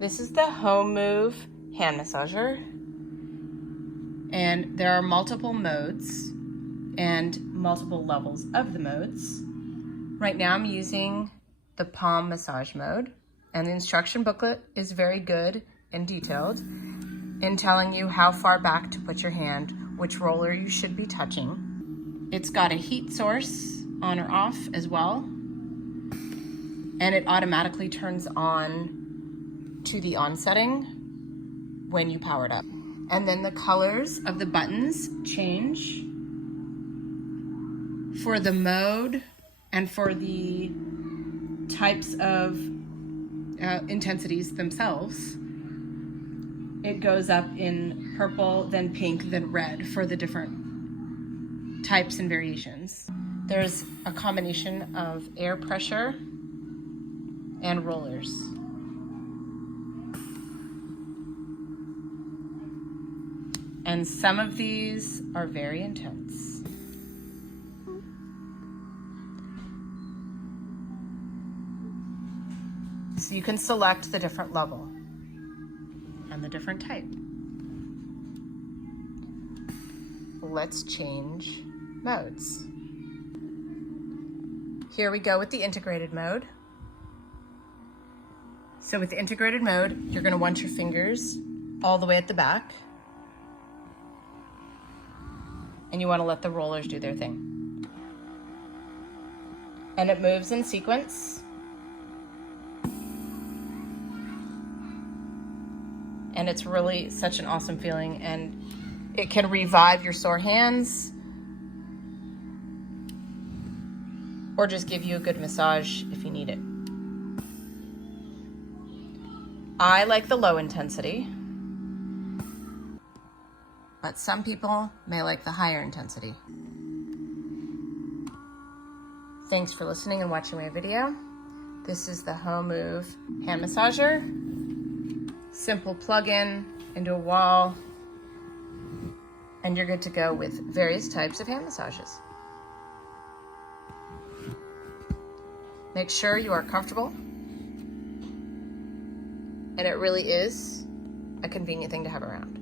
This is the HoMove hand massager, and there are multiple modes and multiple levels of the modes. Right now I'm using the palm massage mode, and the instruction booklet is very good and detailed in telling you how far back to put your hand, which roller you should be touching. It's got a heat source on or off as well, and it automatically turns on to the on setting when you power it up. And then the colors of the buttons change for the mode and for the types of intensities themselves. It goes up in purple, then pink, then red for the different types and variations. There's a combination of air pressure and rollers. And some of these are very intense. So you can select the different level and the different type. Let's change modes. Here we go with the integrated mode. So with the integrated mode, you're going to want your fingers all the way at the back. And you want to let the rollers do their thing. And it moves in sequence. And it's really such an awesome feeling, and it can revive your sore hands or just give you a good massage if you need it. I like the low intensity, but some people may like the higher intensity. Thanks for listening and watching my video. This is the HoMove hand massager. Simple plug-in into a wall, and you're good to go with various types of hand massages. Make sure you are comfortable, and it really is a convenient thing to have around.